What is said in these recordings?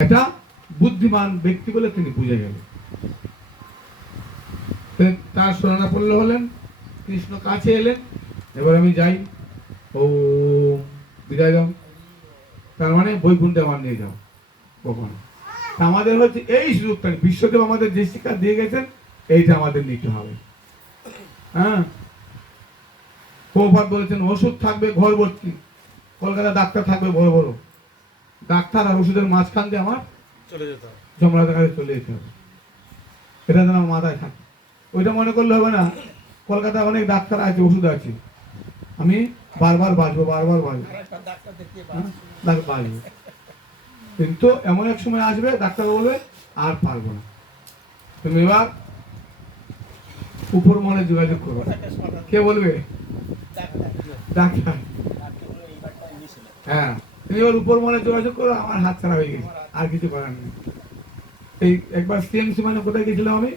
এটা বুদ্ধিমান ব্যক্তি বলে তিনি বুঝে গেলেন। তার শরণাপন্ন হলেন, কৃষ্ণ কাছে এলেন, এবার আমি যাই, ও বিদায় দাও, তার মানে বৈকুণ্ঠে আমার নিয়ে যাও। কখনো আমাদের হচ্ছে এই সুযোগটা, বিশ্বদেব আমাদের যে শিক্ষা দিয়ে গেছেন এইটা আমাদের নিতে হবে। হ্যাঁ, প্রভুপাদ বলেছেন ওষুধ থাকবে ঘর ভর্তি, কলকাতা ডাক্তার থাকবে বড় বড়, ডাক্তার আর ওষুধের মাঝখান দিয়ে আমার চলে যেতে হবে, যমরাজের কাছে চলে যেতে হবে। এটা যেন আমার মাথায় থাকে। ওইটা মনে করলে হবে না কলকাতায় অনেক ডাক্তার আছে, ওষুধ আছে, আমি বারবার বাঁচবো, বারবার বাঁচবো, বাঁচবো, কিন্তু এমন এক সময় আসবে ডাক্তার বলবে আর পারবো না, তুমি এবার উপর মনে যোগাযোগ করো। কে বলবে? ডাক্তার। হ্যাঁ, তুমি এবার উপর মনে যোগাযোগ করো, আমার হাত ছাড়া হয়ে গেছে, আর কিছু করার নেই। এই একবার সিএমসি মানে কোথায় গেছিলাম আমি,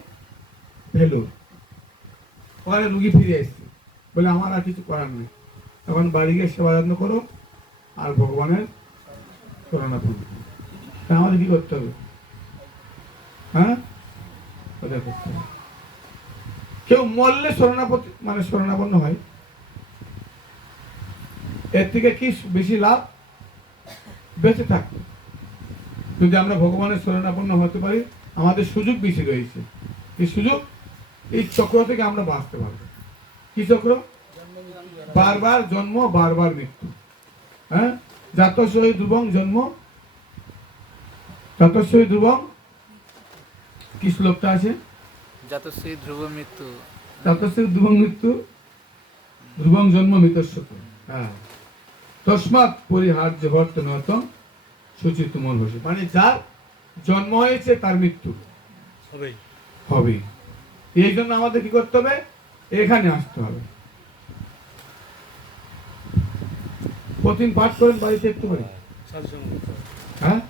ভেলোর, ওখানে রুগী ফিরে এসেছি, বলে আমার আর কিছু করার নেই, তখন বাড়ি গিয়ে সেবা যত্ন করো আর ভগবানের করোনা করো। আমাদের কি করতে হবে? হ্যাঁ, কোথায় করতে হবে? কেউ মরলে শরণাপতি মানে শরণাপন্ন হয়, এর থেকে কি বেশি লাভ? বেঁচে থাকবে। যদি আমরা ভগবানের শরণাপন্ন হতে পারি, আমাদের সুযোগ বেশি রয়েছে। এই সুযোগ, এই চক্র থেকে আমরা বাঁচতে পারবো। কি চক্র? বারবার জন্ম, বারবার মৃত্যু। হ্যাঁ, জাতস্যই ধ্রুবং জন্ম, জাতস্যই ধ্রুবং, কি শ্লোকটা আছে? জাতস্যই ধ্রুব মৃত্যু, জাতস্যই ধ্রুবং মৃত্যু, ধ্রুবং জন্ম মৃতস্য। হ্যাঁ, তস্মাৎ পরিহার্য বর্তনত সুচিত তুমল বসে, মানে যার জন্ম হয়েছে তার মৃত্যু হবে। এই জন্য আমাদের কি করতে হবে? এখানে আসতে হবে। প্রতিদিন পাঠ করেন বাড়িতে একটু করে? হ্যাঁ,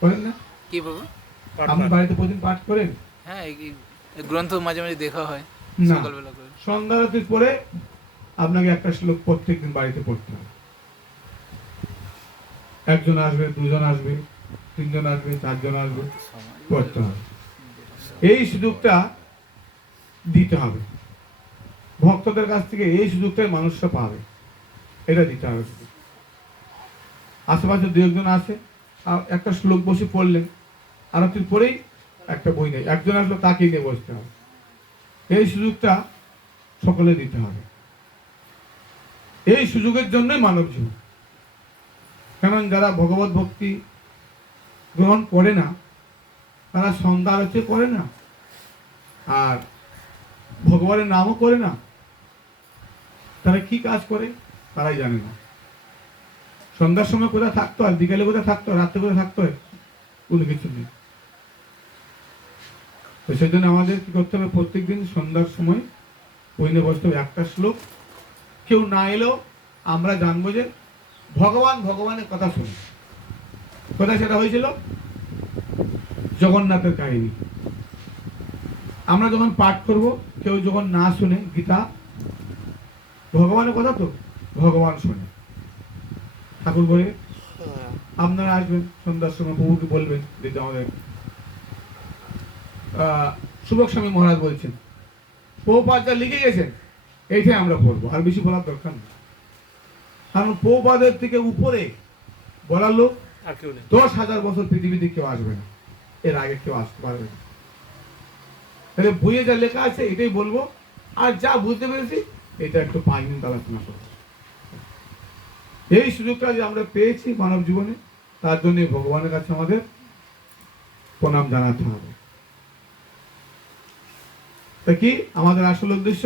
করেন না? কি বলবো? আপনি বাড়িতে প্রতিদিন পাঠ করেন? হ্যাঁ, এই গ্রন্থ মাঝে মাঝে দেখা হয় না, সকালবেলা করে। সন্ধ্যা আরতির পরে আপনাকে একটা শ্লোক প্রত্যেকদিন বাড়িতে পড়তে হবে। একজন আসবে, দুজন আসবে, তিনজন আসবে, চারজন আসবে, পড়তে হবে। এই সুযোগটা দিতে হবে ভক্তদের কাছ থেকে, এই সুযোগটাই মানুষরা পাবে, এটা দিতে হবে। আশেপাশে দু একজন আসে, একটা শ্লোক বসে পড়লেন, আরতির পরেই একটা বই নেই, একজন আসলো তাকে নিয়ে বসতে হবে। এই সুযোগটা সকলে দিতে হবে। এই সুযোগের জন্যই মানব জীবন। কারণ যারা ভগবত ভক্তি গ্রহণ করে না, তারা সন্ধ্যা আরতি করে না, আর ভগবানের নামও করে না, তারা কি কাজ করে তারাই জানে না। সন্ধ্যার সময় কোথায় থাকতো হয়, বিকেলে কোথায় থাকতো হয়, রাত্রে কোথায় থাকতো হয়, কোনো কিছু নেই। তো সেই জন্য আমাদের কি করতে হবে? প্রত্যেকদিন সন্ধ্যার সময় বইনে বসতে হবে। একটা শ্লোক কেউ না এলেও আমরা জানবো যে ভগবান ভগবানের কথা শুনি। কোথায় সেটা হয়েছিল? জগন্নাথের কাহিনী। আমরা যখন পাঠ করব, কেউ যখন না শুনে গীতা, ভগবানের কথা তো ভগবান শোনে। ঠাকুর বলে আপনারা আসবেন সন্ধ্যার সময়, প্রভুকে বলবেন, যেটা আমাদের সুবক স্বামী মহারাজ বলছেন, প্রভুপাদ যা লিখে গেছেন এইটাই আমরা পড়বো, আর বেশি বলার দরকার নেই। কারণ প্রভুপাদের থেকে উপরে বলার লোক 10,000 বছর পৃথিবীতে কেউ আসবে না, এর আগে কেউ আসতে পারবে না। তাহলে বইয়ে যা লেখা আছে এটাই বলবো, আর যা বুঝতে পেরেছি এটা একটু 5 মিনিট আলোচনা করবো। এই সুযোগটা যে আমরা পেয়েছি মানব জীবনে, তার জন্য ভগবানের কাছে আমাদের প্রণাম জানাতে হবে। তা কি আমাদের আসল উদ্দেশ্য?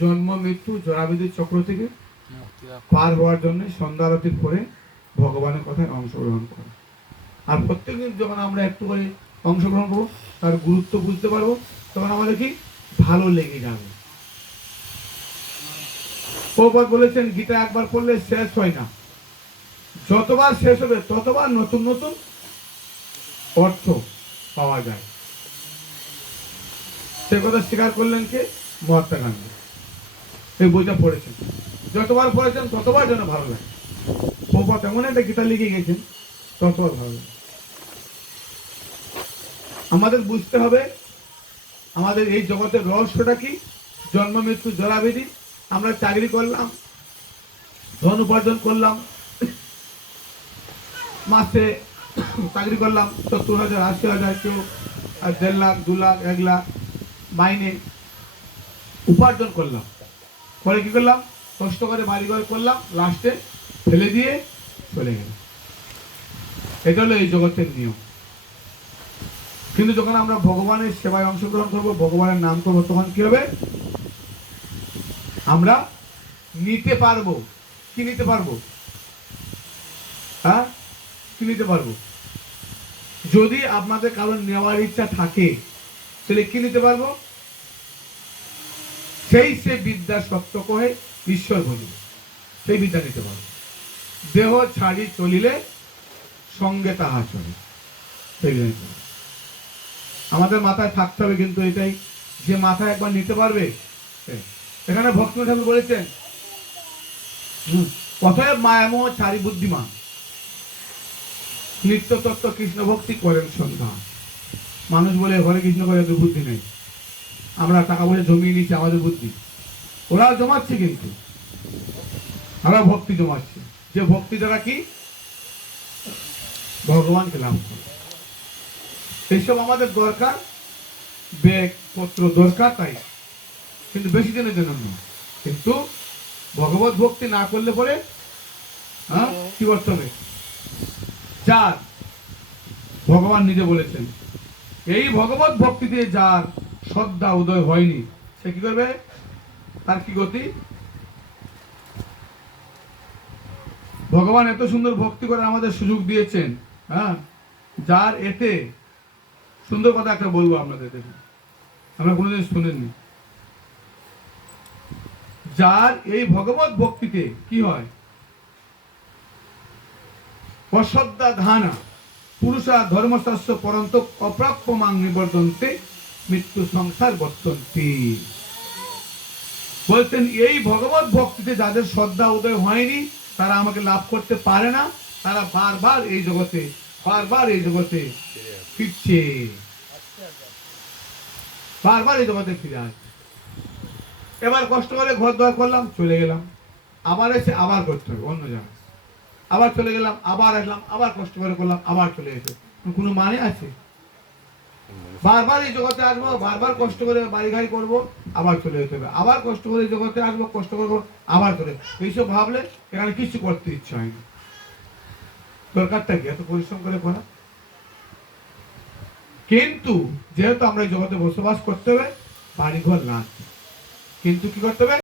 জন্ম মৃত্যু জরাবিধির চক্র থেকে পার হওয়ার জন্য সন্ধ্যা আরতির পরে ভগবানের কথায় অংশগ্রহণ করা। আর প্রত্যেকদিন যখন আমরা একটু করে অংশগ্রহণ করবো, তার গুরুত্ব বুঝতে পারবো, তখন আমাদের কি ভালো লেগে যাবে। প্রভুপাদ বলেছেন, গীতা একবার পড়লে শেষ হয় না, যতবার শেষ হবে ততবার নতুন নতুন অর্থ পাওয়া যায়। সে কথা স্বীকার করলেন কে? মহাত্মা গান্ধী। এই বইটা পড়েছেন, যতবার পড়েছেন ততবার যেন ভালো লাগে। প্রভুপাদ এমন একটা গীতা লিখে গেছেন, ততবার ভালো লাগে। আমাদের বুঝতে হবে আমাদের এই জগতের রহস্যটা কি, জন্ম মৃত্যু জরাবিধি। আমরা চাকরি করলাম, ধন উপার্জন করলাম, মাসে চাকরি করলাম 70,000 80,000, কেউ 1.5 লাখ 2 লাখ 1 লাখ মাইনে উপার্জন করলাম। পরে কি করলাম, কষ্ট করে বাড়ি ঘর করলাম, লাস্টে ফেলে দিয়ে চলে গেলাম। এটা হলো এই জগতের নিয়ম। কিন্তু যখন আমরা ভগবানের সেবায় অংশগ্রহণ করব, ভগবানের নাম করবো, তখন কি হবে, আমরা নিতে পারবো। কি নিতে পারবো? হ্যাঁ, কি নিতে পারবো? যদি আপনাদের কারোর নেওয়ার ইচ্ছা থাকে, তাহলে কি নিতে পারবো? সেই সে বিদ্যা সত্য কহে ঈশ্বর বলিবে, সেই বিদ্যা নিতে পারবো। দেহ ছাড়ি চলিলে সঙ্গে তাহা চলে, সেই বিদ্যা নিতে পারবো। আমাদের মাথায় থাকতে হবে কিন্তু এটাই, যে মাথায় একবার নিতে পারবে। এখানে ভক্ত ঠাকুর বলেছেন, অতএব মায়ামোহ ছাড়ি বুদ্ধিমান, নিত্য তত্ত্ব কৃষ্ণ ভক্তি করেন সন্ধান। মানুষ বলে হরে কৃষ্ণ করে, এদের বুদ্ধি নেই, আমরা টাকা পয়সা জমিয়ে নিচ্ছি, আমাদের বুদ্ধি। ওরাও জমাচ্ছে, কিন্তু আমরা ভক্তি জমাচ্ছি, যে ভক্তি দ্বারা কি ভগবানকে লাভ করে। এইসব আমাদের দরকার, ব্যাগ পত্র দরকার, তাই, কিন্তু বেশি দিনের জন্য নয়। কিন্তু ভগবত ভক্তি না করলে পরে কি করতে হবে? যার ভগবান নিজে বলেছেন, এই ভগবত ভক্তিতে যার শ্রদ্ধা উদয় হয়নি, সে কি করবে? তার কি গতি? ভগবান এত সুন্দর ভক্তি করে আমাদের সুযোগ দিয়েছেন, হ্যাঁ, যার এতে সুন্দর কথা একটা বলবো আপনাদের, আমরা কোনোদিন শুনেননি। যার এই ভগবত ভক্তিতে কি হয়, অশ্রদ্ধা ধানা পুরুষা ধর্মশাস্ত্র পরন্ত অপ্রাপ্য মাং নিবর্তন্তে মৃত্যু সংসার বর্তন্তি। বলতেন এই ভগবত ভক্তিতে যাদের শ্রদ্ধা উদয় হয়নি, তারা আমাকে লাভ করতে পারে না, তারা বারবার এই জগতে ফিরছে, বারবার এই জগতে ফিরে আসছে। এবার কষ্ট করে ঘর দোয়ার করলাম, চলে গেলাম, আবার এসে আবার করতে হবে অন্য জায়গায়, আবার চলে গেলাম, আবার আসলাম, আবার কষ্ট করে করলাম, আবার চলে এসে, কোনো মানে আছে? বারবার এই জগতে আসবো, বারবার কষ্ট করে বাড়ি ঘাড়ি করবো, আবার চলে যেতে হবে, আবার কষ্ট করে এই জগতে আসবো, কষ্ট করবো, আবার চলে। এইসব ভাবলে এখানে কিছু করতে ইচ্ছা হয় না। দরকারটা কি এত পরিশ্রম করে করা? কিন্তু যেহেতু আমরা এই জগতে বসবাস করতে হবে, বাড়ি ঘর লাগবে, কিন্তু কি করতে হবে?